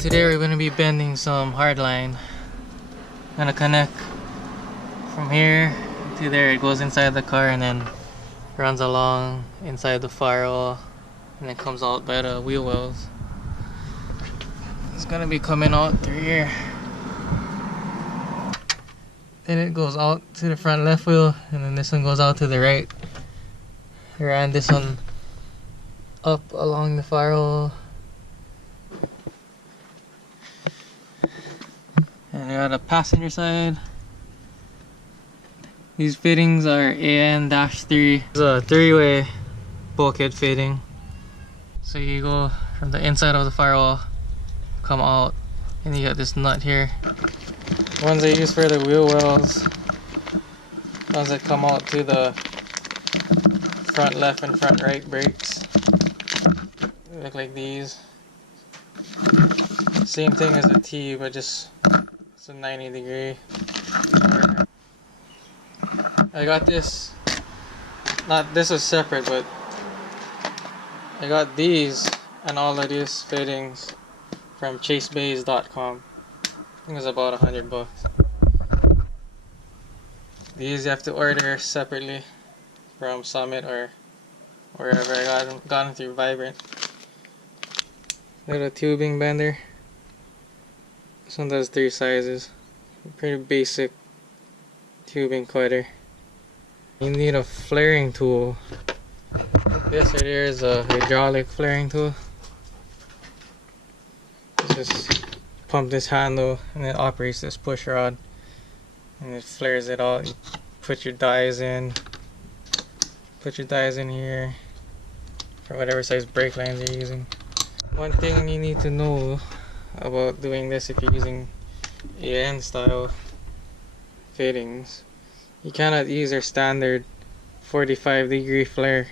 today we're going to be bending some hardline. Gonna connect from here to there. It goes inside the car and then runs along inside the firewall and then comes out by the wheel wells. It's gonna be coming out through here. Then it goes out to the front left wheel, and then this one goes out to the right. I ran this one up along the firewall. And I got a passenger side. These fittings are AN-3. It's a 3-way bulkhead fitting. So you go from the inside of the firewall, come out, and you got this nut here. Ones I use for the wheel wells, ones that come out to the front left and front right brakes. They look like these. Same thing as a T, but just it's a 90-degree. I got this, this is separate, but I got these and all of these fittings from Chasebays.com. I think it was about $100. These you have to order separately from Summit or wherever. I got them through Vibrant. Little tubing bender. This one does 3 sizes. Pretty basic tubing cutter. You need a flaring tool. This right here is a hydraulic flaring tool. Just pump this handle and it operates this push rod and it flares it out. You put your dies in. Put your dies in here for whatever size brake lines you're using. One thing you need to know about doing this if you're using AN style fittings, you cannot use their standard 45-degree flare.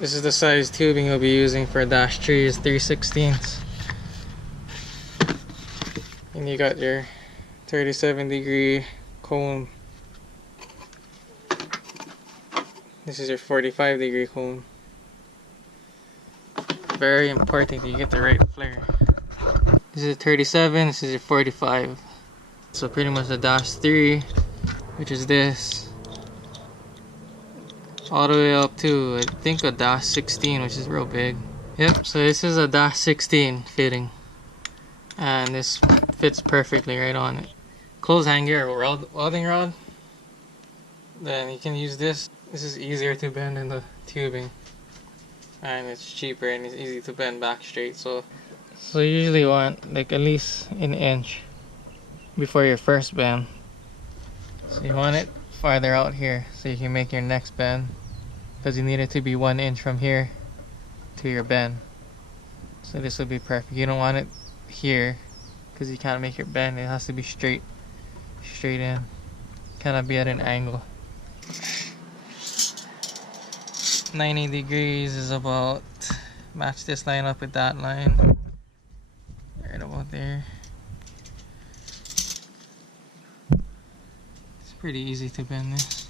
This is the size tubing you'll be using for dash 3 is 3/16. And you got your 37-degree cone. This is your 45-degree cone. Very important that you get the right flare. This is a 37, this is your 45. So pretty much the dash 3, which is this, all the way up to I think a dash 16, which is real big. Yep, so this is a dash 16 fitting. And this fits perfectly right on it. Clothes hanger or welding rod, then you can use this. This is easier to bend than the tubing, and it's cheaper and it's easy to bend back straight. So you usually want like at least an inch before your first bend. So you want it farther out here so you can make your next bend, because you need it to be 1 inch from here to your bend. So this will be perfect. You don't want it here because you can't make your bend. It has to be straight in. Cannot be at an angle. 90 degrees is about, match this line up with that line right about there. It's pretty easy to bend this.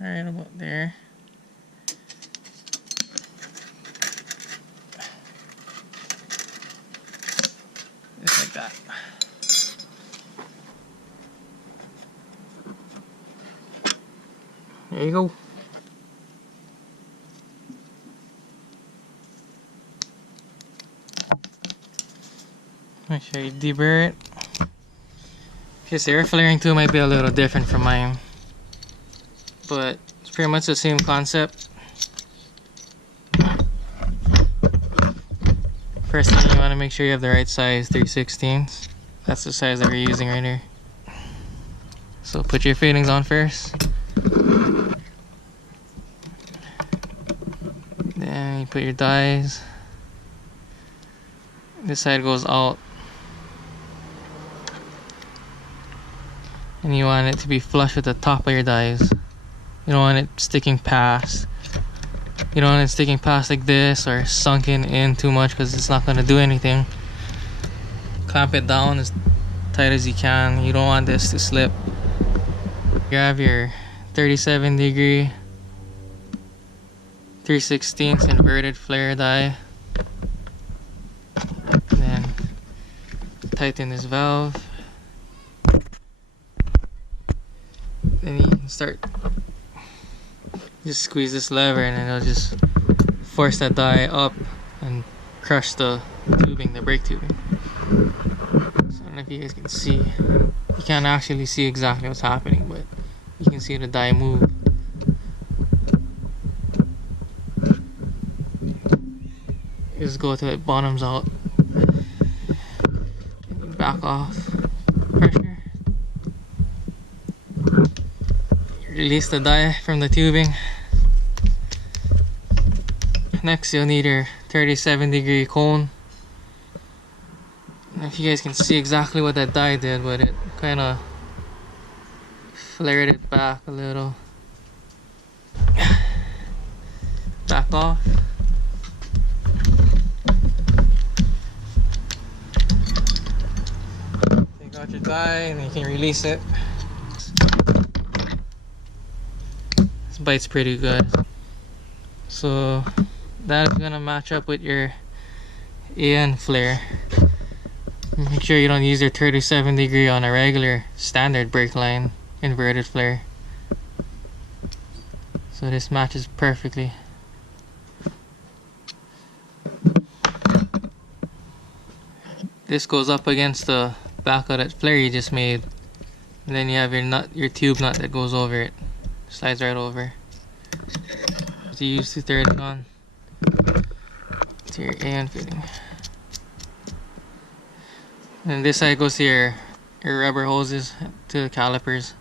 Right about there. Just like that. There you go. Make sure you deburr it. Okay, so your flaring tool might be a little different from mine, but it's pretty much the same concept. First thing, you want to make sure you have the right size 3/16. That's the size that we're using right here. So put your fittings on first. Then you put your dies. This side goes out. And you want it to be flush with the top of your dies. You don't want it sticking past. You don't want it sticking past like this or sunken in too much, because it's not going to do anything. Clamp it down as tight as you can. You don't want this to slip. You have your 37-degree 3/16 inverted flare die. Then tighten this valve. Then you can start, just squeeze this lever and then it'll just force that die up and crush the tubing, the brake tubing. So I don't know if you guys can see. You can't actually see exactly what's happening, but you can see the die move. You just go till it bottoms out. Back off pressure. Release the die from the tubing. Next, you'll need your 37-degree cone. I don't know if you guys can see exactly what that die did, but it kind of flared it back a little. Back off. Take out your die and you can release it. This bite's pretty good. So that is gonna match up with your AN flare. Make sure you don't use your 37-degree on a regular standard brake line inverted flare. So this matches perfectly. This goes up against the back of that flare you just made. And then you have your nut, your tube nut that goes over it. Slides right over. So you use to thread it on to your AN fitting. And this side goes to your rubber hoses to the calipers.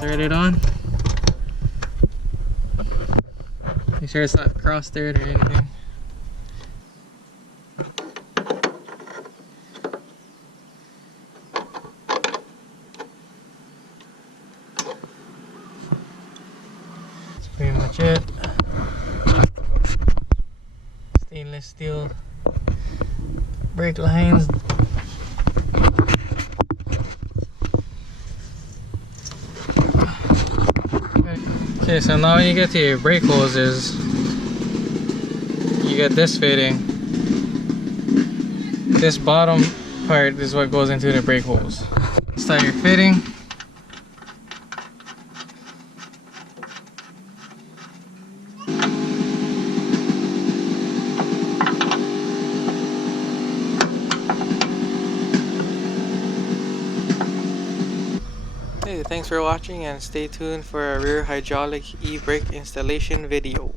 Thread it on. Make sure it's not cross thread or anything. That's pretty much it. Stainless steel brake lines. Okay, so now when you get to your brake hoses, you get this fitting. This bottom part is what goes into the brake hose. Start your fitting. Hey, thanks for watching and stay tuned for a rear hydraulic e-brake installation video.